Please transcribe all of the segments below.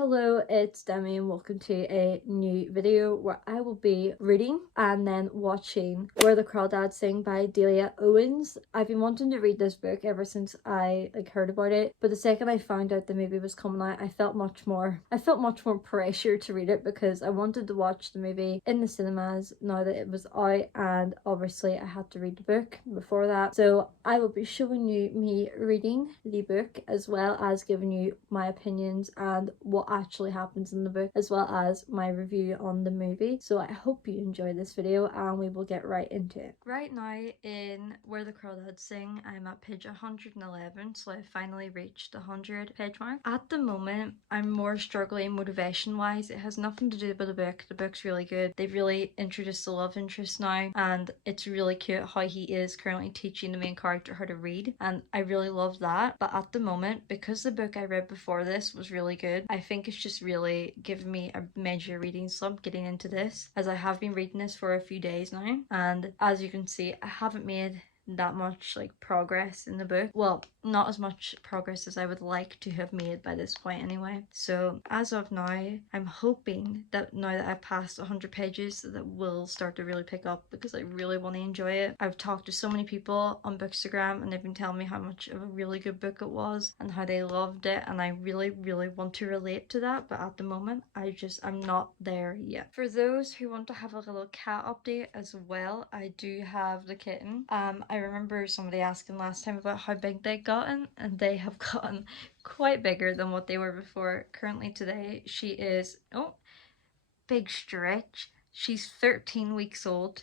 Hello, it's Demi and welcome to a new video where I will be reading and then watching Where the Crawdads Sing by Delia Owens. I've been wanting to read this book ever since I heard about it, but the second I found out the movie was coming out, I felt much more pressure to read it because I wanted to watch the movie in the cinemas now that it was out, and obviously I had to read the book before that. So I will be showing you me reading the book as well as giving you my opinions and what actually happens in the book, as well as my review on the movie. So I hope you enjoy this video and we will get right into it. Right now in Where the Crawdads Sing, I'm at page 111, so I finally reached the 100 page mark. At the moment, I'm more struggling motivation wise. It has nothing to do with the book. The book's really good. They've really introduced the love interest now, and it's really cute how he is currently teaching the main character how to read, and I really love that. But at the moment, because the book I read before this was really good, I think it's just really giving me a major reading slump getting into this, as I have been reading this for a few days now, and as you can see, I haven't made that much progress in the book. Well, not as much progress as I would like to have made by this point anyway. So as of now, I'm hoping that now that I've passed 100 pages that will start to really pick up, because I really want to enjoy it. I've talked to so many people on Bookstagram and they've been telling me how much of a really good book it was and how they loved it, and I really want to relate to that, but at the moment I'm not there yet. For those who want to have a little cat update as well, I do have the kitten. I remember somebody asking last time about how big they'd gotten, and they have gotten quite bigger than what they were before. Currently today she is, oh, big stretch, she's 13 weeks old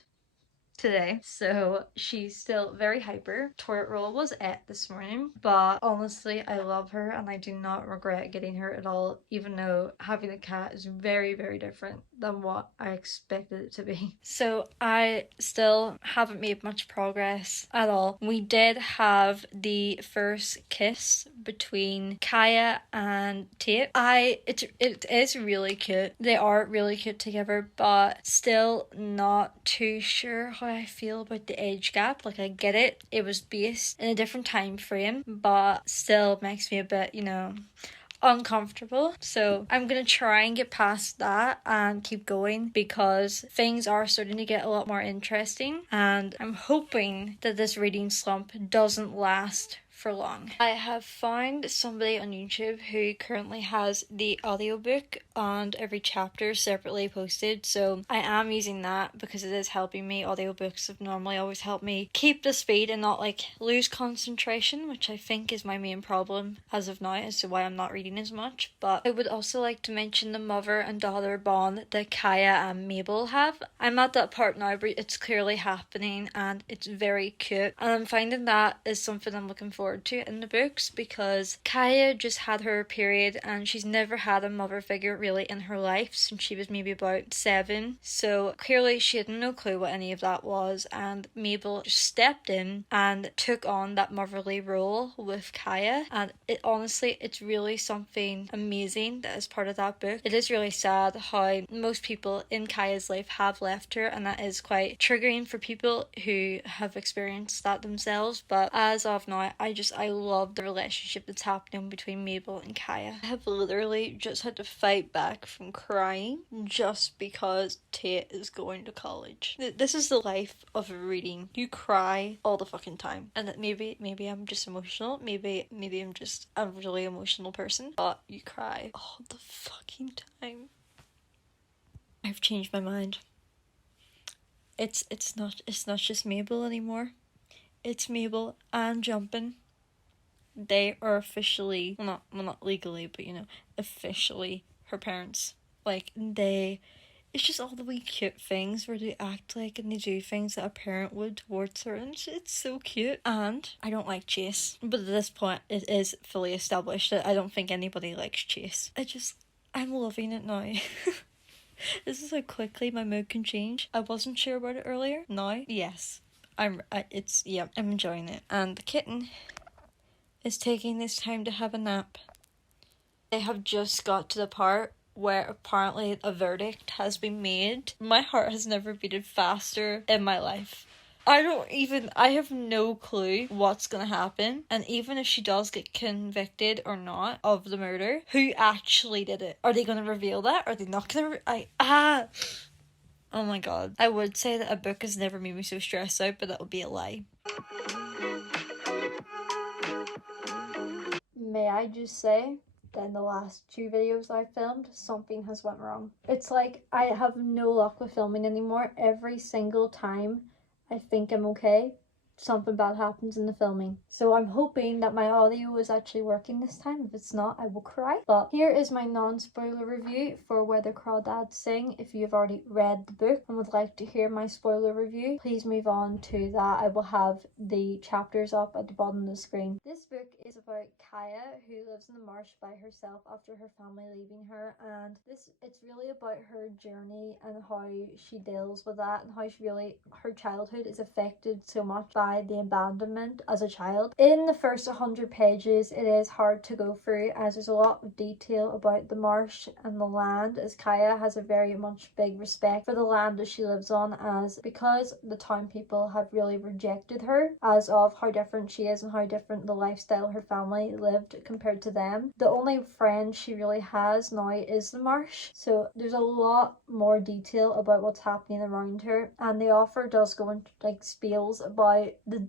today, so she's still very hyper. Toilet roll was it this morning, but honestly I love her and I do not regret getting her at all, even though having a cat is very different than what I expected it to be. So I still haven't made much progress at all. We did have the first kiss between Kaya and Tate. It is really cute. They are really cute together, but still not too sure how I feel about the age gap. I get it. It was based in a different time frame, but still makes me a bit, uncomfortable. So I'm gonna try and get past that and keep going, because things are starting to get a lot more interesting, and I'm hoping that this reading slump doesn't last for long. I have found somebody on YouTube who currently has the audiobook and every chapter separately posted, so I am using that because it is helping me. Audiobooks have normally always helped me keep the speed and not lose concentration, which I think is my main problem as of now as to why I'm not reading as much. But I would also like to mention the mother and daughter bond that Kaya and Mabel have. I'm at that part now where it's clearly happening and it's very cute, and I'm finding that is something I'm looking forward to in the books, because Kaya just had her period and she's never had a mother figure really in her life since she was maybe about 7, so clearly she had no clue what any of that was, and Mabel just stepped in and took on that motherly role with Kaya, and it's really something amazing that is part of that book. It is really sad how most people in Kaya's life have left her, and that is quite triggering for people who have experienced that themselves, but as of now I love the relationship that's happening between Mabel and Kaya. I have literally just had to fight back from crying just because Tate is going to college. This is the life of reading. You cry all the fucking time, and maybe I'm just emotional. Maybe I'm just a really emotional person, but you cry all the fucking time. I've changed my mind. It's not just Mabel anymore. It's Mabel and Jumpin'. They are officially, well not legally, but officially her parents. It's just all the wee cute things where they act and they do things that a parent would towards her, and it's so cute. And I don't like Chase, but at this point it is fully established that I don't think anybody likes Chase. I'm loving it now. This is how quickly my mood can change. I wasn't sure about it earlier. Now, yes. I'm enjoying it. And the kitten is taking this time to have a nap. They have just got to the part where apparently a verdict has been made. My heart has never beaten faster in my life. I have no clue what's gonna happen. And even if she does get convicted or not of the murder, who actually did it? Are they gonna reveal that? Are they not gonna oh my god. I would say that a book has never made me so stressed out, but that would be a lie. May I just say that in the last 2 videos I filmed, something has went wrong. It's like I have no luck with filming anymore. Every single time I think I'm okay, something bad happens in the filming. So I'm hoping that my audio is actually working this time. If it's not, I will cry. But here is my non-spoiler review for Where the Crawdads Sing. If you've already read the book and would like to hear my spoiler review, please move on to that. I will have the chapters up at the bottom of the screen. This book is about Kaya, who lives in the marsh by herself after her family leaving her, and it's really about her journey and how she deals with that, and how her childhood is affected so much by the abandonment as a child. In the first 100 pages, it is hard to go through as there's a lot of detail about the marsh and the land, as Kaya has a very much big respect for the land that she lives on, as because the town people have really rejected her as of how different she is and how different the lifestyle her family lived compared to them. The only friend she really has now is the marsh, so there's a lot more detail about what's happening around her, and the author does go into like spiels about the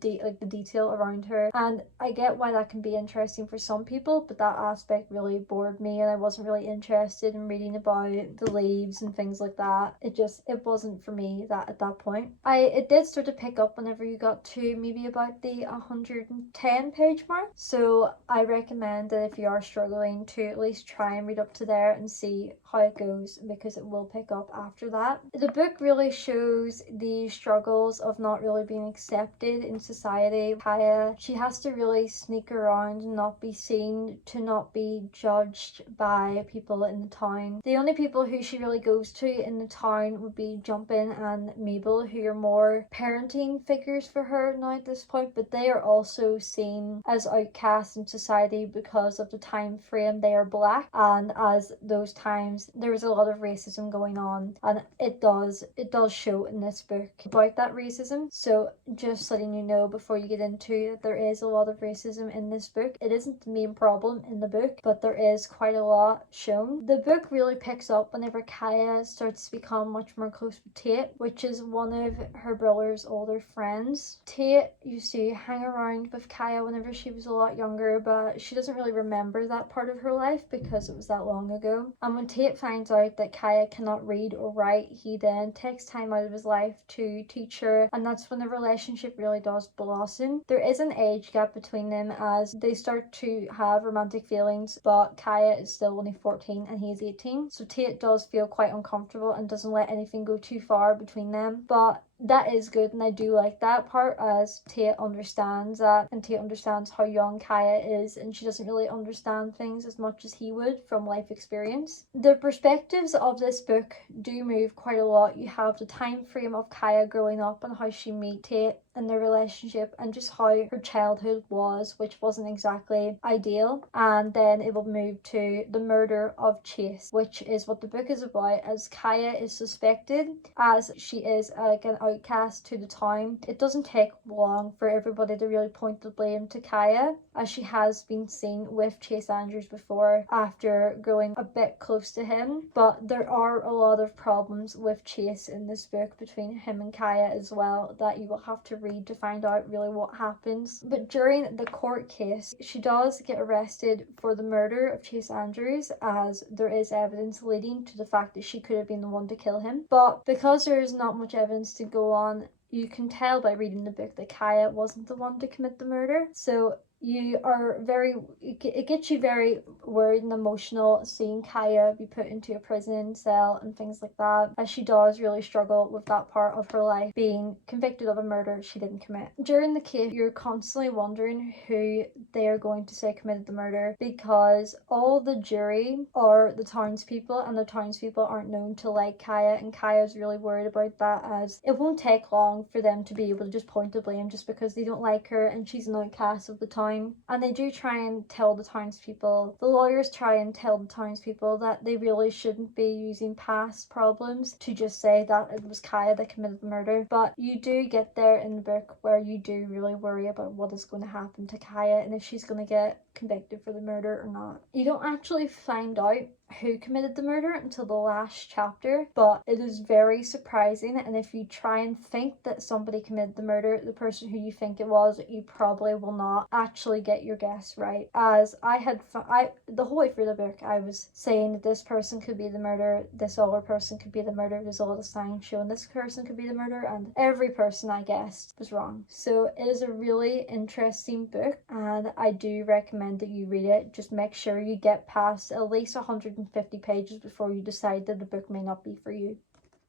detail around her, and I get why that can be interesting for some people, but that aspect really bored me and I wasn't really interested in reading about the leaves and things like that. It wasn't for me that at that point. It did start to pick up whenever you got to maybe about the 110 page mark, so I recommend that if you are struggling to at least try and read up to there and see how it goes, because it will pick up after that. The book really shows the struggles of not really being accepted in society. Kaya, she has to really sneak around and not be seen, to not be judged by people in the town. The only people who she really goes to in the town would be Jumpin and Mabel, who are more parenting figures for her now at this point, but they are also seen as outcasts in society because of the time frame. They are black, and as those times there was a lot of racism going on, and it does show in this book about that racism. So just letting you know before you get into it, there is a lot of racism in this book. It isn't the main problem in the book, but there is quite a lot shown. The book really picks up whenever Kaya starts to become much more close with Tate, which is one of her brother's older friends. Tate used to hang around with Kaya whenever she was a lot younger, but she doesn't really remember that part of her life because it was that long ago. And when Tate finds out that Kaya cannot read or write, he then takes time out of his life to teach her, and that's when the relationship really does blossom. There is an age gap between them as they start to have romantic feelings, but Kaya is still only 14 and he's 18, so Tate does feel quite uncomfortable and doesn't let anything go too far between them. But that is good, and I do like that part, as Tate understands that, and Tate understands how young Kaya is, and she doesn't really understand things as much as he would from life experience. The perspectives of this book do move quite a lot. You have the time frame of Kaya growing up and how she met Tate and their relationship, and just how her childhood was, which wasn't exactly ideal. And then it will move to the murder of Chase, which is what the book is about, as Kaya is suspected, as she is like an outcast to the town. It doesn't take long for everybody to really point the blame to Kaya, as she has been seen with Chase Andrews before after growing a bit close to him. But there are a lot of problems with Chase in this book between him and Kaya as well, that you will have to read to find out really what happens. But during the court case, she does get arrested for the murder of Chase Andrews, as there is evidence leading to the fact that she could have been the one to kill him. But because there is not much evidence to go on, you can tell by reading the book that Kaya wasn't the one to commit the murder. So it gets you very worried and emotional seeing Kaya be put into a prison cell and things like that, as she does really struggle with that part of her life, being convicted of a murder she didn't commit. During the case, you're constantly wondering who they are going to say committed the murder, because all the jury are the townspeople, and the townspeople aren't known to like Kaya, and Kaya's really worried about that, as it won't take long for them to be able to just point the blame just because they don't like her and she's an outcast of the town. And they do try and tell the townspeople the lawyers try and tell the townspeople that they really shouldn't be using past problems to just say that it was Kaya that committed the murder, but you do get there in the book where you do really worry about what is going to happen to Kaya and if she's going to get convicted for the murder or not. You don't actually find out who committed the murder until the last chapter, but it is very surprising, and if you try and think that somebody committed the murder, the person who you think it was, you probably will not actually get your guess right. As the whole way through the book, I was saying that this person could be the murderer, this other person could be the murderer, there's all the signs showing this person could be the murderer, and every person I guessed was wrong. So it is a really interesting book, and I do recommend that you read it. Just make sure you get past at least 150 pages before you decide that the book may not be for you.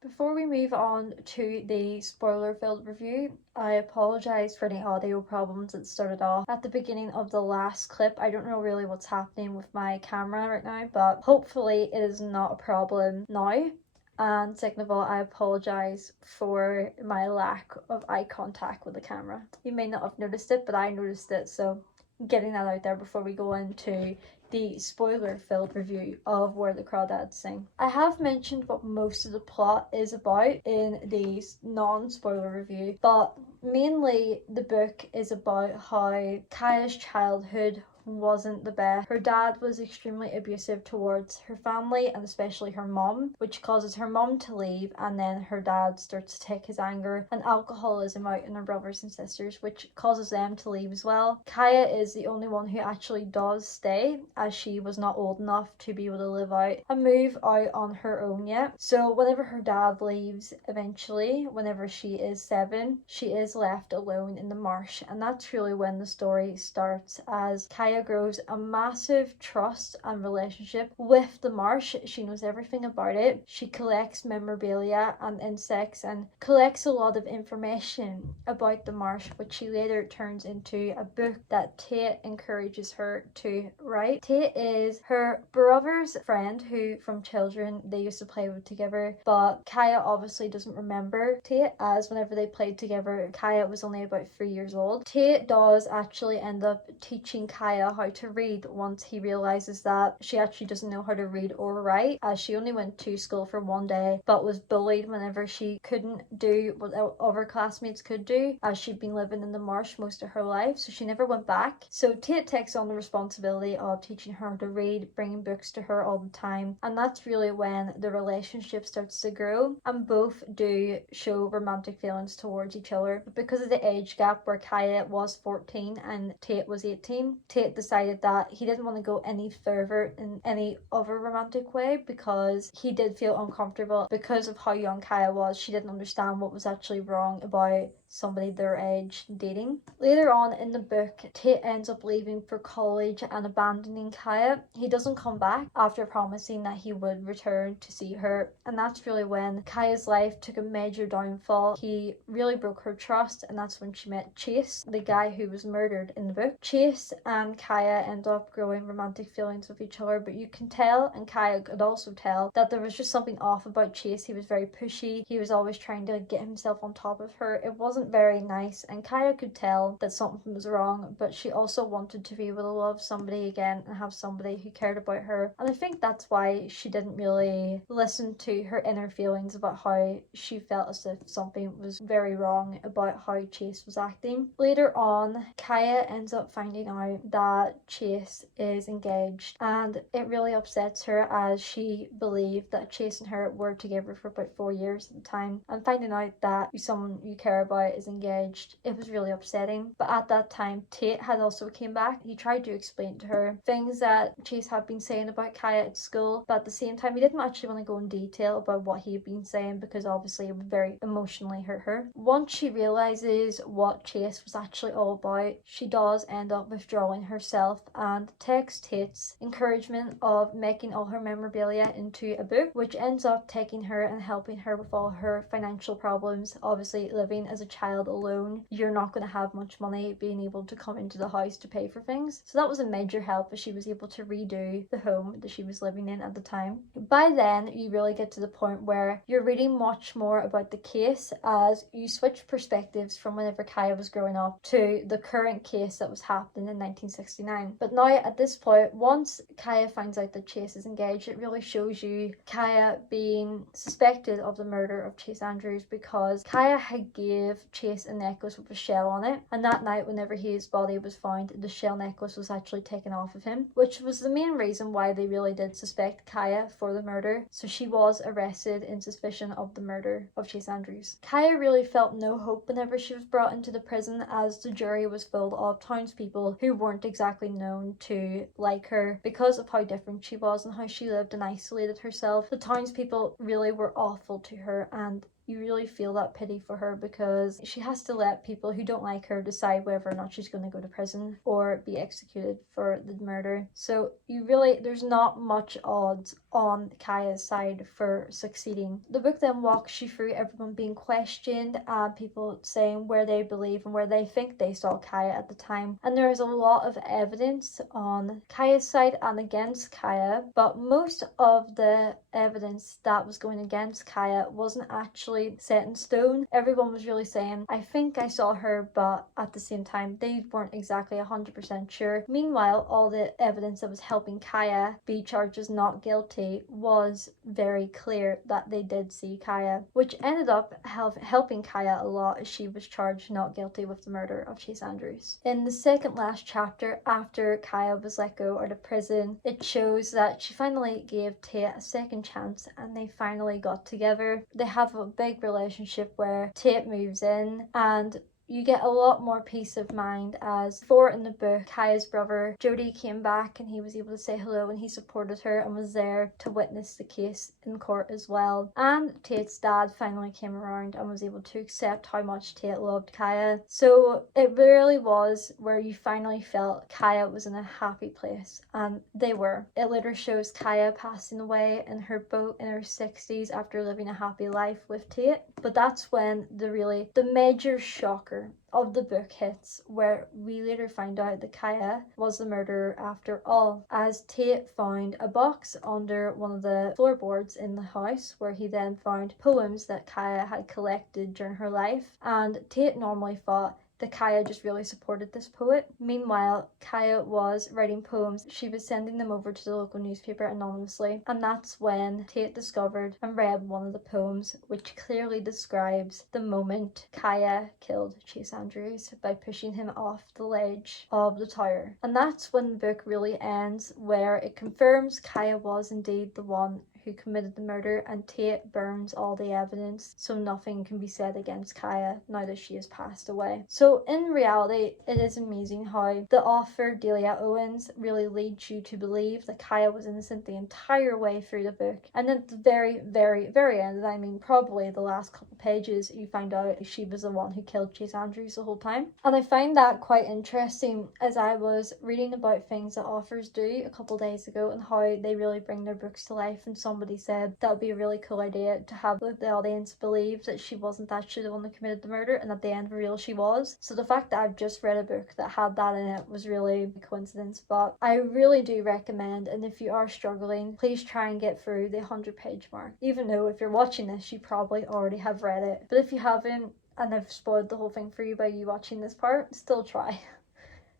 Before we move on to the spoiler-filled review, I apologise for any audio problems that started off at the beginning of the last clip. I don't know really what's happening with my camera right now, but hopefully it is not a problem now. And second of all, I apologise for my lack of eye contact with the camera. You may not have noticed it, but I noticed it, so getting that out there before we go into the spoiler-filled review of Where the Crawdads Sing. I have mentioned what most of the plot is about in the non-spoiler review, but mainly the book is about how Kaya's childhood wasn't the best. Her dad was extremely abusive towards her family and especially her mom, which causes her mom to leave, and then her dad starts to take his anger and alcoholism out on her brothers and sisters, which causes them to leave as well. Kaya is the only one who actually does stay, as she was not old enough to be able to live out and move out on her own yet. So whenever her dad leaves, eventually, whenever she is 7, she is left alone in the marsh, and that's really when the story starts, as Kaya grows a massive trust and relationship with the marsh. She knows everything about it. She collects memorabilia and insects and collects a lot of information about the marsh, which she later turns into a book that Tate encourages her to write. Tate is her brother's friend who from children they used to play with together, but Kaya obviously doesn't remember Tate, as whenever they played together Kaya was only about 3 years old. Tate does actually end up teaching Kaya how to read once he realizes that she actually doesn't know how to read or write, as she only went to school for 1 day but was bullied whenever she couldn't do what other classmates could do, as she'd been living in the marsh most of her life, so she never went back. So Tate takes on the responsibility of teaching her to read, bringing books to her all the time, and that's really when the relationship starts to grow, and both do show romantic feelings towards each other. But because of the age gap, where Kaya was 14 and Tate was 18, Tate decided that he didn't want to go any further in any other romantic way, because he did feel uncomfortable because of how young Kaya was. She didn't understand what was actually wrong about somebody their age dating. Later on in the book, Tate ends up leaving for college and abandoning Kaya. He doesn't come back after promising that he would return to see her, and that's really when Kaya's life took a major downfall. He really broke her trust, and that's when she met Chase, the guy who was murdered in the book. Chase and Kaya end up growing romantic feelings with each other, but you can tell, and Kaya could also tell, that there was just something off about Chase. He was very pushy. He was always trying to get himself on top of her. It wasn't very nice, and Kaya could tell that something was wrong, but she also wanted to be able to love somebody again and have somebody who cared about her, and I think that's why she didn't really listen to her inner feelings about how she felt as if something was very wrong about how Chase was acting. Later on, Kaya ends up finding out that Chase is engaged, and it really upsets her, as she believed that Chase and her were together for about 4 years at the time, and finding out that someone you care about is engaged, it was really upsetting. But at that time, Tate had also came back. He tried to explain to her things that Chase had been saying about Kaya at school, but at the same time he didn't actually want to go in detail about what he had been saying, because obviously it would very emotionally hurt her. Once she realizes what Chase was actually all about, she does end up withdrawing herself and takes Tate's encouragement of making all her memorabilia into a book, which ends up taking her and helping her with all her financial problems. Obviously living as a child alone, you're not going to have much money being able to come into the house to pay for things. So that was a major help, as she was able to redo the home that she was living in at the time. By then, you really get to the point where you're reading much more about the case, as you switch perspectives from whenever Kaya was growing up to the current case that was happening in 1969. But now at this point, once Kaya finds out that Chase is engaged, it really shows you Kaya being suspected of the murder of Chase Andrews, because Kaya had gave Chase a necklace with a shell on it, and that night whenever his body was found, the shell necklace was actually taken off of him, which was the main reason why they really did suspect Kaya for the murder. So she was arrested in suspicion of the murder of Chase Andrews. Kaya really felt no hope whenever she was brought into the prison, as the jury was full of townspeople who weren't exactly known to like her because of how different she was and how she lived and isolated herself. The townspeople really were awful to her, and you really feel that pity for her, because she has to let people who don't like her decide whether or not she's going to go to prison or be executed for the murder. So there's not much odds on Kaya's side for succeeding. The book then walks you through everyone being questioned and people saying where they believe and where they think they saw Kaya at the time. And there is a lot of evidence on Kaya's side and against Kaya, but most of the evidence that was going against Kaya wasn't actually set in stone. Everyone was really saying, I think I saw her, but at the same time they weren't exactly 100% sure. Meanwhile, all the evidence that was helping Kaya be charged as not guilty was very clear that they did see Kaya, which ended up helping Kaya a lot, as she was charged not guilty with the murder of Chase Andrews. In the second last chapter, after Kaya was let go out of prison, it shows that she finally gave Tate a second chance and they finally got together. They have a big relationship where Tate moves in, and you get a lot more peace of mind, as before in the book, Kaya's brother Jody came back and he was able to say hello and he supported her and was there to witness the case in court as well. And Tate's dad finally came around and was able to accept how much Tate loved Kaya. So it really was where you finally felt Kaya was in a happy place, and they were. It later shows Kaya passing away in her boat in her 60s after living a happy life with Tate. But that's when the major shocker of the book hits, where we later find out that Kaya was the murderer after all, as Tate found a box under one of the floorboards in the house, where he then found poems that Kaya had collected during her life, and Tate normally thought that Kaya just really supported this poet. Meanwhile, Kaya was writing poems. She was sending them over to the local newspaper anonymously, and that's when Tate discovered and read one of the poems, which clearly describes the moment Kaya killed Chase Andrews by pushing him off the ledge of the tower. And that's when the book really ends, where it confirms Kaya was indeed the one who committed the murder, and Tate burns all the evidence so nothing can be said against Kaya now that she has passed away. So in reality, it is amazing how the author Delia Owens really leads you to believe that Kaya was innocent the entire way through the book, and at the very, very, very end, I mean probably the last couple pages, you find out she was the one who killed Chase Andrews the whole time. And I find that quite interesting, as I was reading about things that authors do a couple days ago and how they really bring their books to life, and somebody said that would be a really cool idea to have the audience believe that she wasn't actually the one that committed the murder, and at the end reveal she was. So the fact that I've just read a book that had that in it was really a coincidence. But I really do recommend, and if you are struggling, please try and get through the 100-page mark, even though if you're watching this you probably already have read it. But if you haven't, and I've spoiled the whole thing for you by you watching this part, still try.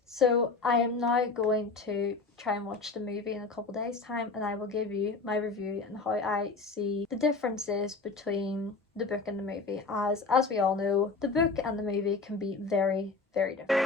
So I am now going to try and watch the movie in a couple days time, and I will give you my review and how I see the differences between the book and the movie, as we all know, the book and the movie can be very, very different.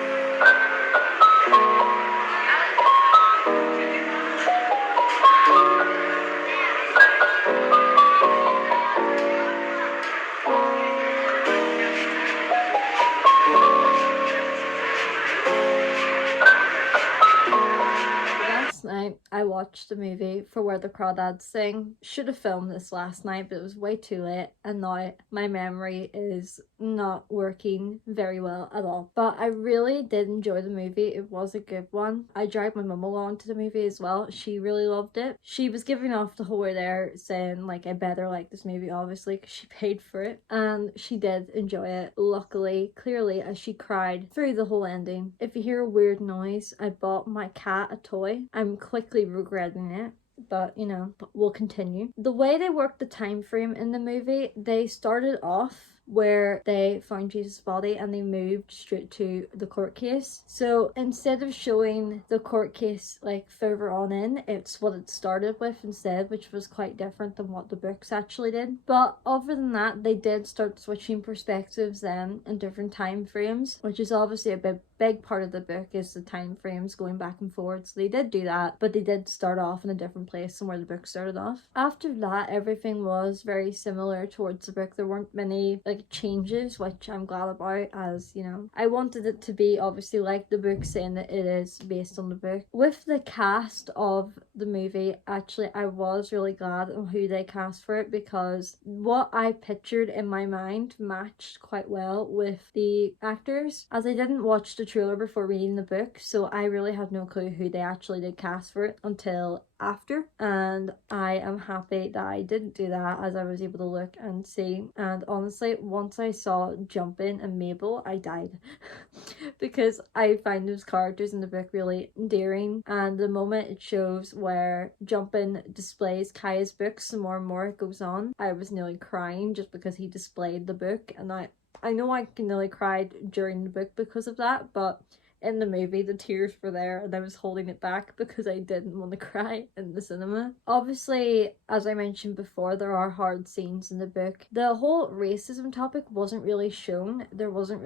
I watched the movie for Where the Crawdads Sing. Should have filmed this last night, but it was way too late, and now my memory is not working very well at all. But I really did enjoy the movie. It was a good one. I dragged my mum along to the movie as well. She really loved it. She was giving off the whole way there saying like I better like this movie, obviously, because she paid for it, and she did enjoy it, luckily, clearly, as she cried through the whole ending. If you hear a weird noise, I bought my cat a toy. I'm quickly regretting it, but you know, we'll continue. The way they worked the time frame in the movie, they started off where they found Jesus' body and they moved straight to the court case. So instead of showing the court case like further on in, it's what it started with instead, which was quite different than what the books actually did. But other than that, they did start switching perspectives then in different time frames, which is obviously a big part of the book is the time frames going back and forward. So they did do that, but they did start off in a different place than where the book started off. After that, everything was very similar towards the book. There weren't many like changes, which I'm glad about, as you know, I wanted it to be obviously like the book, saying that it is based on the book. With the cast of the movie, actually I was really glad on who they cast for it, because what I pictured in my mind matched quite well with the actors, as I didn't watch the trailer before reading the book, so I really had no clue who they actually did cast for it until after, and I am happy that I didn't do that, as I was able to look and see. And honestly, once I saw Jumpin and Mabel, I died because I find those characters in the book really endearing, and the moment it shows where Jumpin displays Kaya's books, the more and more it goes on, I was nearly crying just because he displayed the book. And I know I nearly cried during the book because of that, but in the movie the tears were there and I was holding it back because I didn't want to cry in the cinema. Obviously, as I mentioned before, there are hard scenes in the book. The whole racism topic wasn't really shown. There wasn't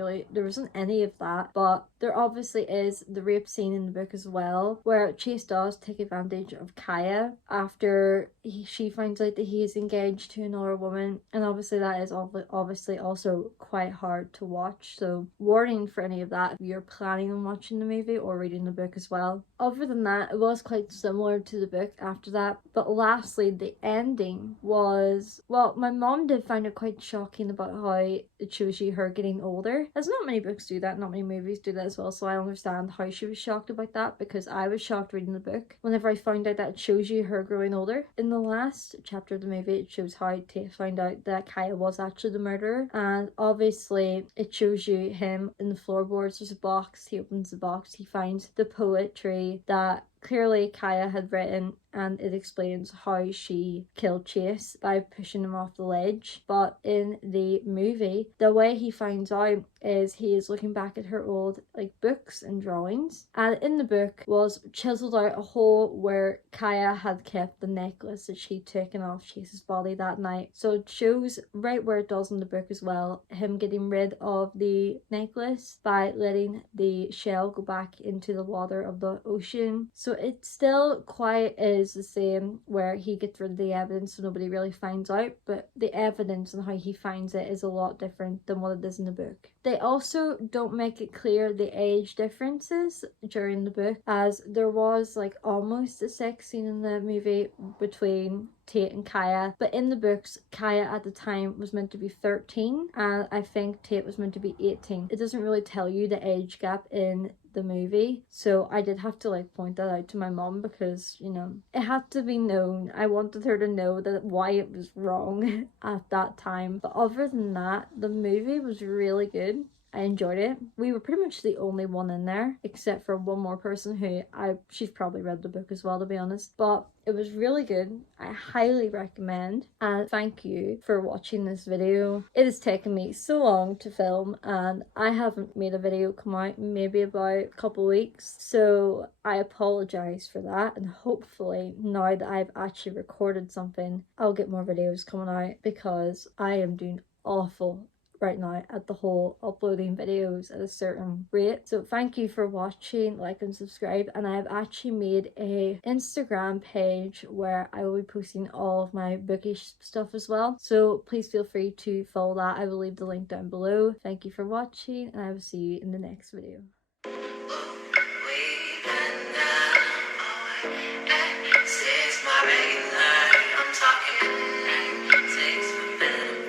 any of that, but there obviously is the rape scene in the book as well, where Chase does take advantage of Kaya after she finds out that he is engaged to another woman, and obviously that is obviously also quite hard to watch, so warning for any of that if you're planning on watching the movie or reading the book as well. Other than that, it was quite similar to the book after that. But lastly, the ending was, well, my mom did find it quite shocking about how it shows you her getting older, as not many books do that, not many movies do that as well, so I understand how she was shocked about that, because I was shocked reading the book whenever I found out that it shows you her growing older. In the last chapter of the movie, it shows how Tate found out that Kaya was actually the murderer, and obviously it shows you him in the floorboards. There's a box, he opens the box, he finds the poetry that clearly Kaya had written, and it explains how she killed Chase by pushing him off the ledge. But in the movie, the way he finds out is he is looking back at her old like books and drawings, and in the book was chiseled out a hole where Kaya had kept the necklace that she'd taken off Chase's body that night. So it shows right where it does in the book as well, him getting rid of the necklace by letting the shell go back into the water of the ocean. So it still quite is the same, where he gets rid of the evidence so nobody really finds out, but the evidence and how he finds it is a lot different than what it is in the book. They also don't make it clear the age differences during the book, as there was like almost a sex scene in the movie between Tate and Kaya, but in the books Kaya at the time was meant to be 13 and I think Tate was meant to be 18. It doesn't really tell you the age gap in the movie, so I did have to like point that out to my mom, because you know it had to be known. I wanted her to know that why it was wrong at that time. But other than that, the movie was really good. I enjoyed it. We were pretty much the only one in there, except for one more person who she's probably read the book as well, to be honest. But it was really good. I highly recommend, and thank you for watching this video. It has taken me so long to film, and I haven't made a video come out in maybe about a couple weeks, so I apologize for that, and hopefully now that I've actually recorded something, I'll get more videos coming out, because I am doing awful right now at the whole uploading videos at a certain rate. So thank you for watching, like and subscribe, and I've actually made a Instagram page where I will be posting all of my bookish stuff as well, so please feel free to follow that. I will leave the link down below. Thank you for watching, and I will see you in the next video.